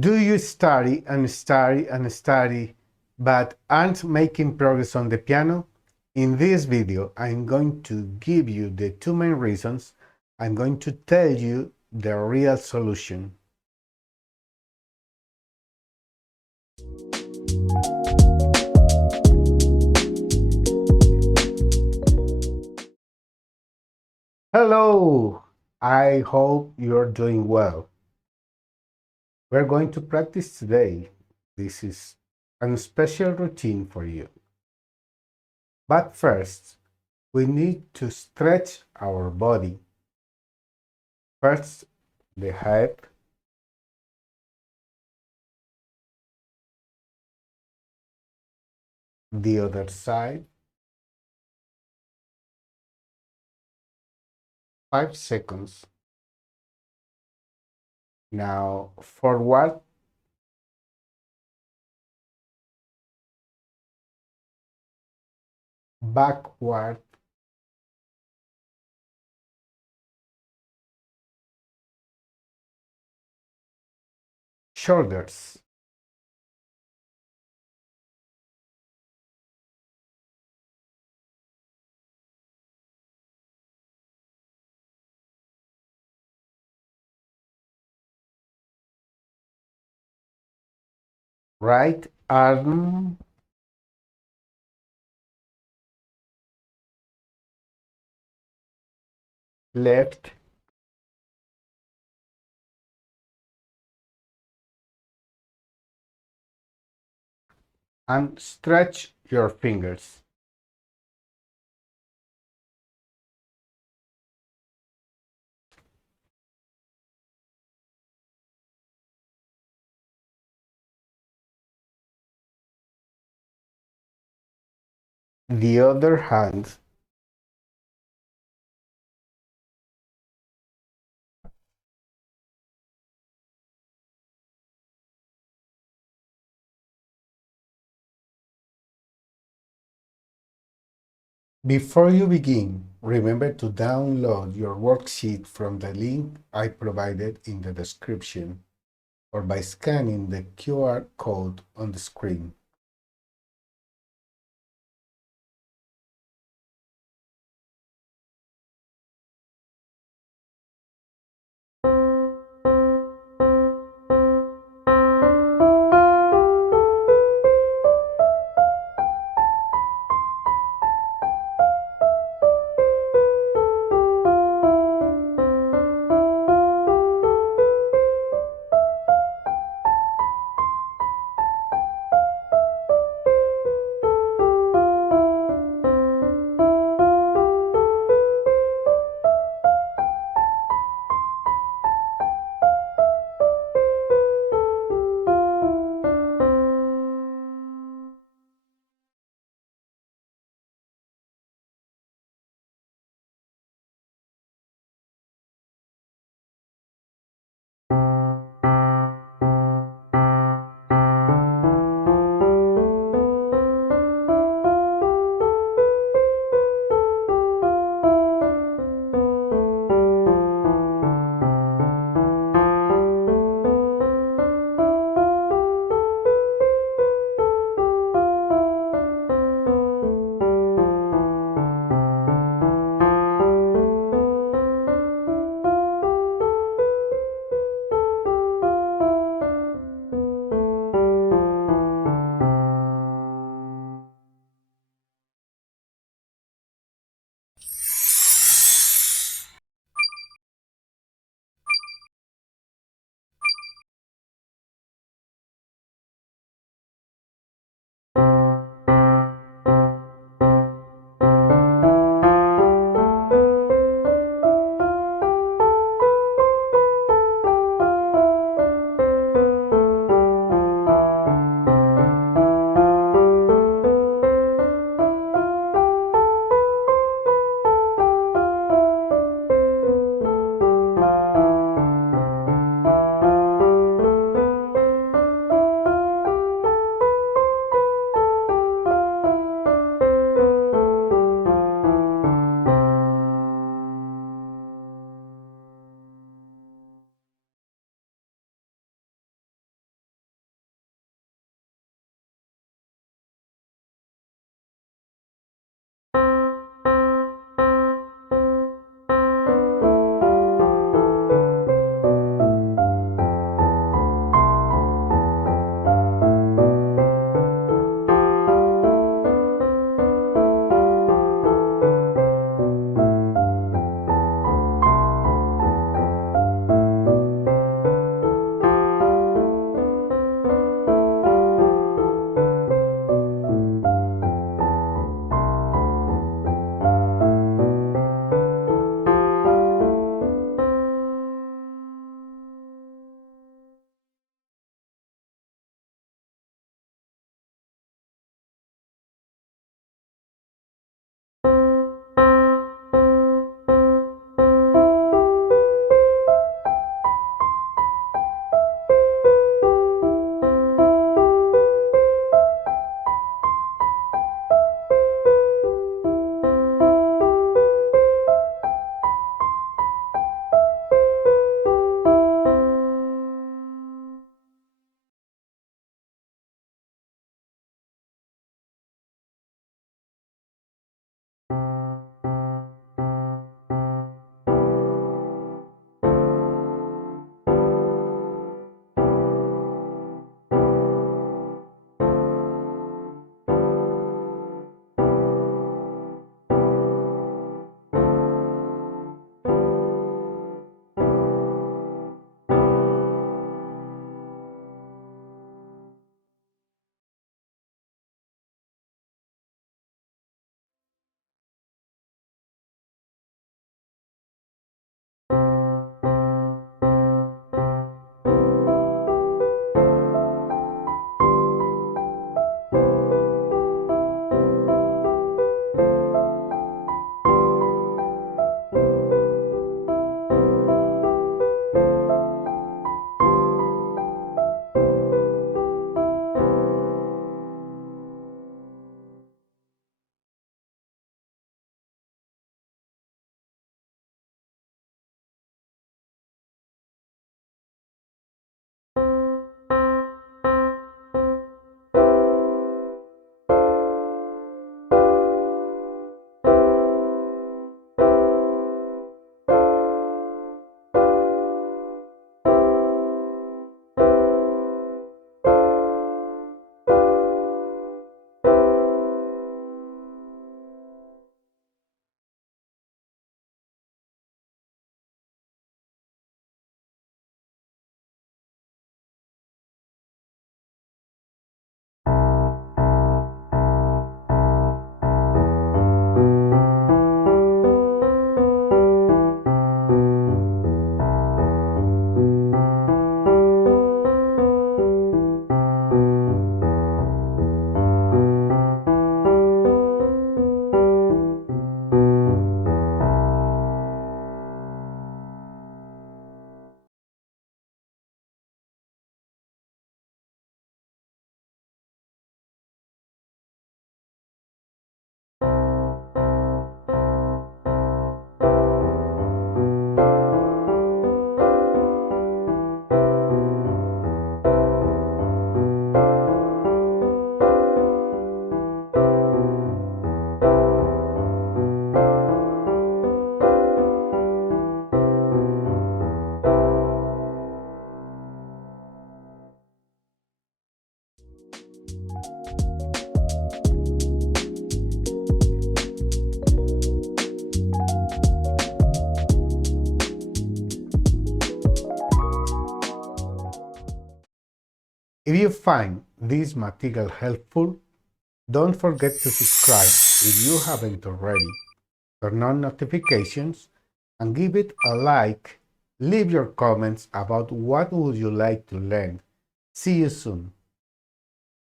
Do you study and study and study, but aren't making progress on the piano? In this video, I'm going to give you the two main reasons. I'm going to tell you the real solution. Hello! I hope you're doing well. We're going to practice today. This is a special routine for you. But first, we need to stretch our body. First, the head, the other side, 5 seconds. Now forward, backward, shoulders, right arm, left, and stretch your fingers. The other hand, before you begin, remember to download your worksheet from the link I provided in the description or by scanning the QR code on the screen. If you find this material helpful, don't forget to subscribe if you haven't already, turn on notifications, and give it a like. Leave your comments about what would you like to learn. See you soon.